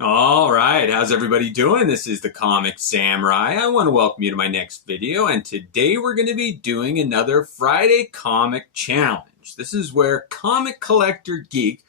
All right, how's everybody doing? This is the Comic Samurai. I want to welcome you to my next video, and today we're going to be doing another Friday Comic Challenge. This is where Comic Collector Geek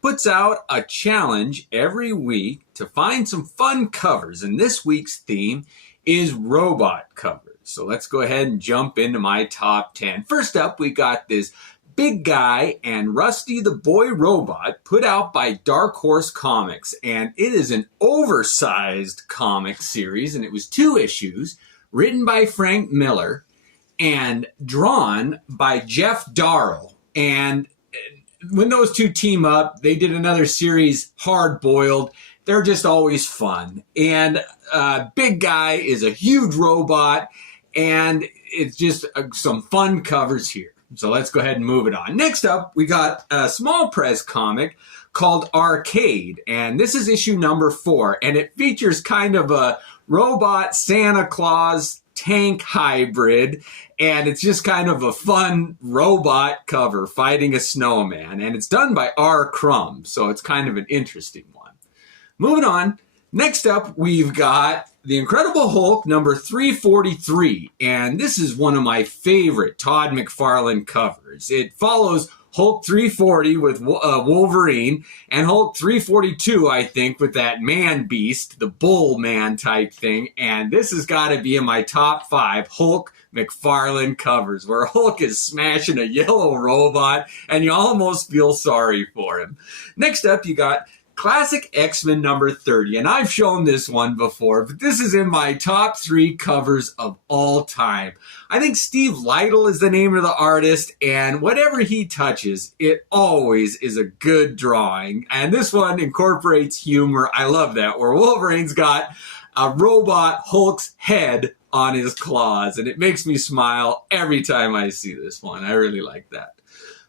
puts out a challenge every week to find some fun covers, and this week's theme is robot covers. So let's go ahead and jump into my top 10. First up, we got this Big Guy and Rusty the Boy Robot, put out by Dark Horse Comics, and it is an oversized comic series, and it was 2 issues, written by Frank Miller and drawn by Jeff Darrow. And when those two team up, they did another series, Hard Boiled. They're just always fun. And Big Guy is a huge robot, and it's just some fun covers here. So let's go ahead and move it on. Next up, we got a small press comic called Arcade, and this is issue number 4, and it features kind of a robot Santa Claus tank hybrid, and it's just kind of a fun robot cover fighting a snowman, and it's done by R. Crumb, so it's kind of an interesting one. Moving on, next up, we've got The Incredible Hulk number 343, and this is one of my favorite Todd McFarlane covers. It follows Hulk 340 with Wolverine, and Hulk 342, I think, with that man beast, the bull man type thing, and this has got to be in my top 5 Hulk McFarlane covers, where Hulk is smashing a yellow robot, and you almost feel sorry for him. Next up, you got Classic X-Men number 30, and I've shown this one before, but this is in my top 3 covers of all time. I think Steve Lytle is the name of the artist, and whatever he touches, it always is a good drawing. And this one incorporates humor. I love that, where Wolverine's got a robot Hulk's head on his claws, and it makes me smile every time I see this one. I really like that.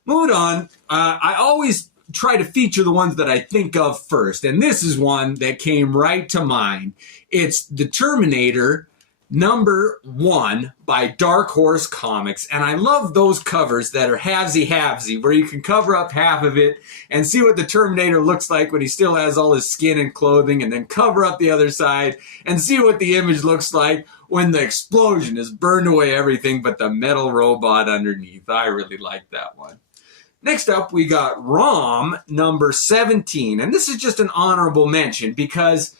Moving on, I always try to feature the ones that I think of first, and this is one that came right to mind. It's the Terminator number 1 by Dark Horse Comics, and I love those covers that are halvesy, where you can cover up half of it and see what the Terminator looks like when he still has all his skin and clothing, and then cover up the other side and see what the image looks like when the explosion has burned away everything but the metal robot underneath. I really like that one. Next up, we got ROM number 17, and this is just an honorable mention because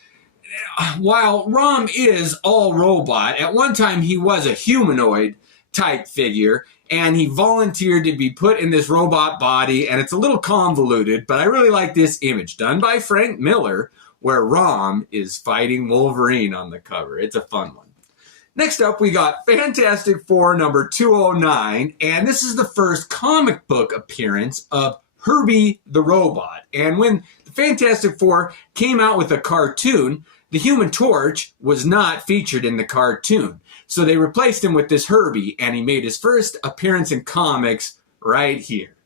while ROM is all robot, at one time he was a humanoid type figure, and he volunteered to be put in this robot body, and it's a little convoluted, but I really like this image done by Frank Miller, where ROM is fighting Wolverine on the cover. It's a fun one. Next up, we got Fantastic Four number 209, and this is the first comic book appearance of Herbie the Robot. And when the Fantastic Four came out with a cartoon, the Human Torch was not featured in the cartoon. So they replaced him with this Herbie, and he made his first appearance in comics right here.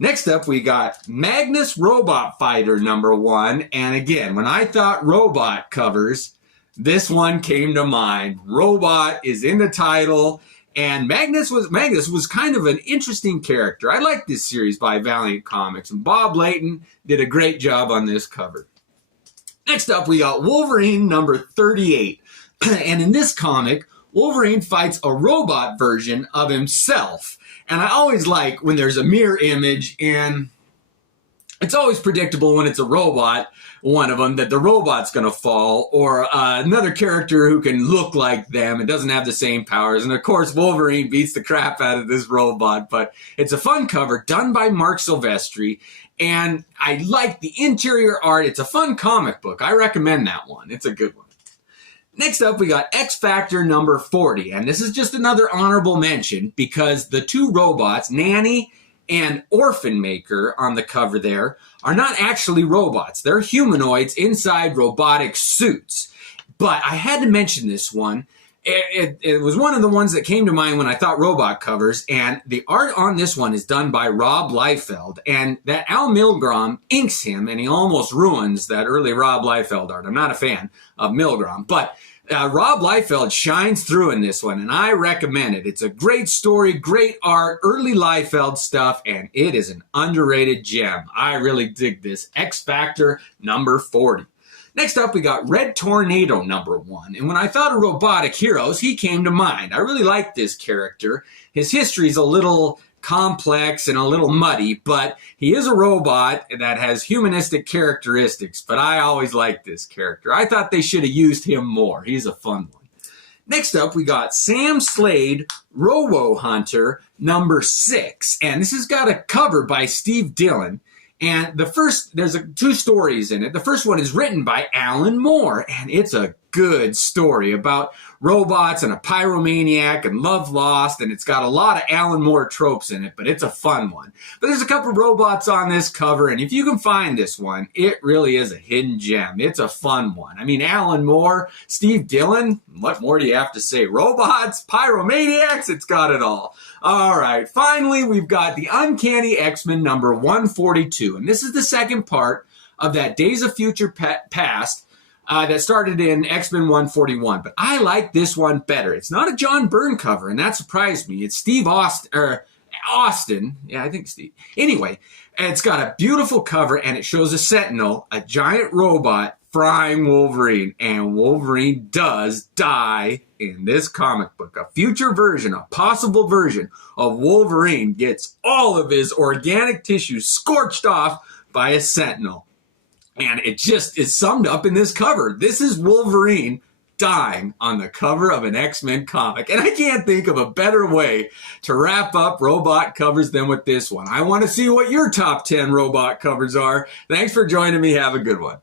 Next up, we got Magnus Robot Fighter number 1, and again, when I thought robot covers, this one came to mind. Robot is in the title, and Magnus was kind of an interesting character. I like this series by Valiant Comics, and Bob Layton did a great job on this cover. Next up, we got Wolverine number 38, and in this comic, Wolverine fights a robot version of himself. And I always like when there's a mirror image, and it's always predictable when it's a robot, one of them, that the robot's going to fall, or another character who can look like them and doesn't have the same powers. And of course, Wolverine beats the crap out of this robot, but it's a fun cover done by Mark Silvestri, and I like the interior art. It's a fun comic book. I recommend that one. It's a good one. Next up, we got X Factor number 40, and this is just another honorable mention because the 2 robots, Nanny and Orphan Maker on the cover there, are not actually robots. They're humanoids inside robotic suits. But I had to mention this one. It was one of the ones that came to mind when I thought robot covers, and the art on this one is done by Rob Liefeld, and that Al Milgrom inks him, and he almost ruins that early Rob Liefeld art. I'm not a fan of Milgrom, but Rob Liefeld shines through in this one, and I recommend it. It's a great story, great art, early Liefeld stuff, and it is an underrated gem. I really dig this. X Factor number 40. Next up, we got Red Tornado #1. And when I thought of robotic heroes, he came to mind. I really like this character. His history is a little complex and a little muddy, but he is a robot that has humanistic characteristics. But I always liked this character. I thought they should have used him more. He's a fun one. Next up, we got Sam Slade, Robo Hunter #6. And this has got a cover by Steve Dillon. And there's two stories in it. The first one is written by Alan Moore, and it's a good story about robots and a pyromaniac and love lost, and it's got a lot of Alan Moore tropes in it, but it's a fun one. But there's a couple of robots on this cover, and if you can find this one, it really is a hidden gem. It's a fun one. I mean, Alan Moore, Steve Dillon, what more do you have to say? Robots, pyromaniacs, it's got it all. All right, finally, we've got the Uncanny X-Men #142, and this is the second part of that Days of Future Past that started in X-Men 141, but I like this one better. It's not a John Byrne cover, and that surprised me. It's Steve Austin. Yeah, I think Steve. Anyway, it's got a beautiful cover, and it shows a Sentinel, a giant robot, frying Wolverine, and Wolverine does die in this comic book. A future version, a possible version of Wolverine gets all of his organic tissue scorched off by a Sentinel. And it just is summed up in this cover. This is Wolverine dying on the cover of an X-Men comic. And I can't think of a better way to wrap up robot covers than with this one. I want to see what your top 10 robot covers are. Thanks for joining me. Have a good one.